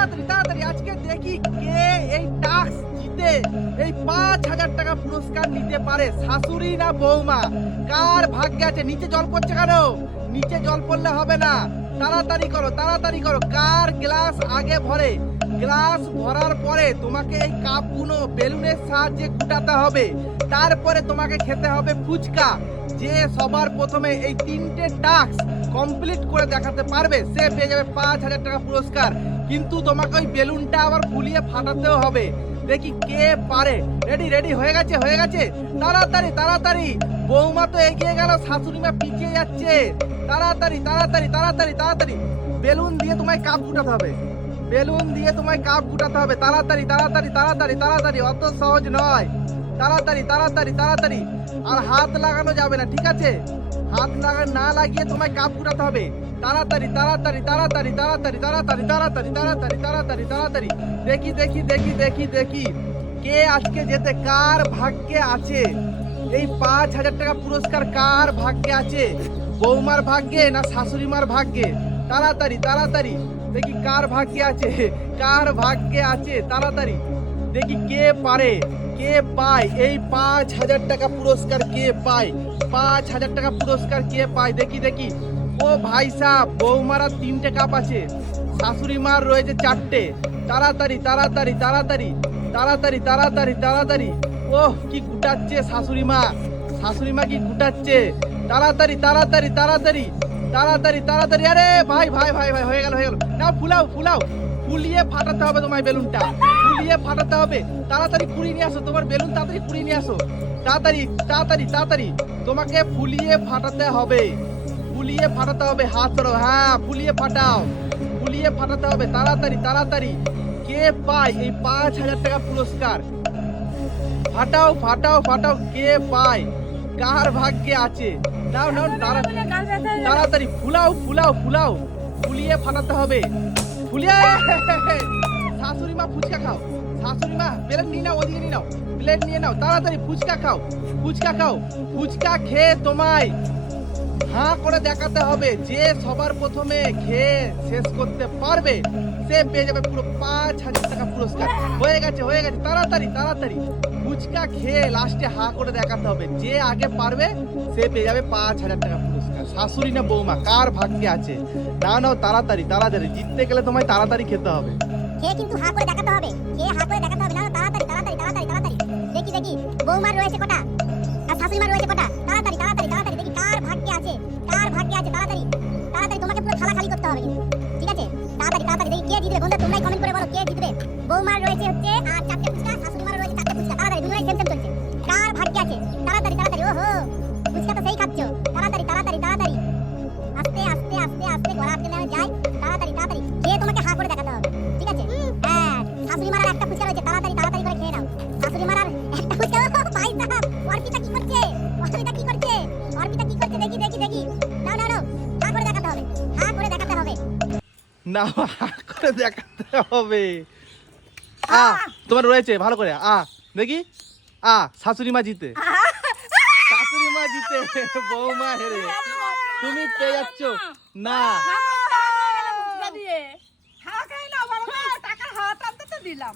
তাড়াতাড়ি তাড়াতাড়ি, আজকে দেখি কে এই টাস্ক জিতে, এই পাঁচ হাজার টাকা পুরস্কার নিতে পারে, শাশুড়ি না বৌমা? কার ভাগ্যে আছে? নিচে জল পড়ছে কেন? নিচে জল পড়লে হবে না। তাড়াতাড়ি করো তাড়াতাড়ি করো। কার গ্লাস আগে ভরে? গ্লাস ভরার পরে তোমাকে এই কাপগুলো বেলুনের সাহায্যে কুটাতে হবে। তারপরে তোমাকে খেতে হবে ফুচকা। যে সবার প্রথমে এই তিনটে টাস্ক কমপ্লিট করে দেখাতে পারবে, সে পেয়ে যাবে পাঁচ হাজার টাকা পুরস্কার। কিন্তু তোমাকে ওই বেলুনটা আবার ফুলিয়ে ফাটাতেও হবে। দেখি কে পারে। রেডি রেডি হয়ে গেছে হয়ে গেছে? তাড়াতাড়ি তাড়াতাড়ি বৌমা তো এগিয়ে গেল শাশুড়ি মা পিছিয়ে যাচ্ছে তাড়াতাড়ি তাড়াতাড়ি তাড়াতাড়ি তাড়াতাড়ি বেলুন দিয়ে তোমায় কাপ ফুটাতে হবে বেলুন দিয়ে তোমায় কাপ ফুটাতে হবে তাড়াতাড়ি তাড়াতাড়ি তাড়াতাড়ি তাড়াতাড়ি অত সহজ নয় তাড়াতাড়ি তাড়াতাড়ি তাড়াতাড়ি আর হাত লাগানো যাবে না ঠিক আছে হাত লাগা না লাগিয়ে তোমায় কাপ ফুটাতে হবে তাড়াতাড়ি তাড়াতাড়ি তাড়াতাড়ি তাড়াতাড়ি তাড়াতাড়ি তাড়াতাড়ি তাড়াতাড়ি তাড়াতাড়ি তাড়াতাড়ি দেখি দেখি দেখি দেখি দেখি কে আজকে যেতে, কার ভাগ্যে আছে? এই পাঁচ হাজার টাকা পুরস্কার কার ভাগ্যে আছে? বৌমার ভাগ্যে না শাশুড়ি মার ভাগ্যে? তাড়াতাড়ি তাড়াতাড়ি। দেখি কার ভাগ্যে আছে, কার ভাগ্যে আছে? তাড়াতাড়ি। দেখি কে পারে, কে পায়? এই পাঁচ হাজার টাকা পুরস্কার কে পায়? পাঁচ হাজার টাকা পুরস্কার কে পায়? দেখি দেখি। ও ভাই সাহ, বৌমারা তিনটে কাপ আছে। শাশুড়ি মার রয়েছে চারটে। তাড়াতাড়ি তাড়াতাড়ি তাড়াতাড়ি তাড়াতাড়ি তাড়াতাড়ি তাড়াতাড়ি। ওহ, কি গুটাচ্ছে শাশুড়ি মা। শাশুড়ি মা কি গুটাচ্ছে তাড়াতাড়ি তাড়াতাড়ি তাড়াতাড়ি তাড়াতাড়ি তাড়াতাড়ি। আরে, ভাই ভাই ভাই ভাই, হয়ে গেল হয়ে গেল। না ফুলাও ফুলাও। ফুলিয়ে ফাটাতে হবে তোমার বেলুনটা। ফুলিয়ে ফাটাতে হবে। তাড়াতাড়ি কুড়ি নিয়ে আসো, তোমার বেলুন তাড়াতাড়ি কুড়ি নিয়ে আসো। তাড়াতাড়ি তাড়াতাড়ি তাড়াতাড়ি। তোমাকে ফুলিয়ে ফাটাতে হবে। ফুলিয়ে ফাটাতে হবে, হাত ধরো। হ্যাঁ ফুলিয়ে ফাটাও। ফুলিয়ে ফাটাতে হবে। তাড়াতাড়ি তাড়াতাড়ি। কে পায় এই পাঁচ হাজার টাকা পুরস্কার? ফাটাও ফাটাও ফাটাও। কে পায়? কার ভাগ্যে আছে? নাও নাও, তাড়া- তাড়াতাড়ি। ফুলাও ফুলাও ফুলাও। ফুলিয়ে ফাটাতে হবে। ফুলিয়ে শাশুড়ি মা ফুচকা খাও। শাশুড়ি মা প্লেট নিয়ে নাও, ওদিকে নিয়ে নাও। প্লেট নিয়ে নাও। তাড়াতাড়ি ফুচকা খাও। ফুচকা খাও। ফুচকা খেয়ে তোমায় হাঁ করে দেখাতে হবে। যে সবার প্রথমে খেয়ে শেষ করতে পারবে, সে পেয়ে যাবে পুরো পাঁচ হাজার টাকা পুরস্কার। হয়ে গেছে হয়ে গেছে। তাড়াতাড়ি তাড়াতাড়ি। ফুচকা খেয়ে লাস্টে হা করে দেখাতে হবে। যে আগে পারবে, সে পেয়ে যাবে পাঁচ হাজার টাকা পুরস্কার। শাশুড়ি না বৌমা, কার ভাগ্যে আছে? না নাও তাড়াতাড়ি তাড়াতাড়ি। জিততে গেলে তোমায় তাড়াতাড়ি খেতে হবে। খেয়ে কিন্তু হা করে দেখাতে হবে। খেয়ে হা করে দেখাতে হবে, না তাড়াতাড়ি তাড়াতাড়ি তাড়াতাড়ি তাড়াতাড়ি। দেখি দেখি। বৌমার রয়েছে কটা? আর শাশুড়ি মার রয়েছে কটা? তাড়াতাড়ি তাড়াতাড়ি তাড়াতাড়ি। আছে। কার ভাগ্যে আছে, তাড়াতাড়ি। তাড়াতাড়ি তোমাকে পুরো থালা খালি করতে হবে। ঠিক আছে? তাড়াতাড়ি তাড়াতাড়ি দেখি কে জিতবে। বন্ধু, তোমরাই কমেন্ট করে বলো কে জিতবে। বৌমার রয়েছে হচ্ছে, আর চারটে ফুচকা শাশুড়ি রয়েছে চারটে ফুচকা। তাড়াতাড়ি, দুজনেই সেম সেম চলছে। কার ভাগ্যে আছে। তাড়াতাড়ি তাড়াতাড়ি, ওহো! ফুচকা তো সেই খাচ্ছ। তাড়াতাড়ি তাড়াতাড়ি তাড়াতাড়ি। আস্তে আস্তে আস্তে আস্তে, ঘোড়া আটকে নেওয়া না করে দেখাতে হবে আ তোমার রয়েছে ভালো করে আ দেখি আ শাশুড়ি মা জিতে শাশুড়ি মা জিতে বৌমা হেরে তুমি পেয়ে যাচ্ছ না দিলাম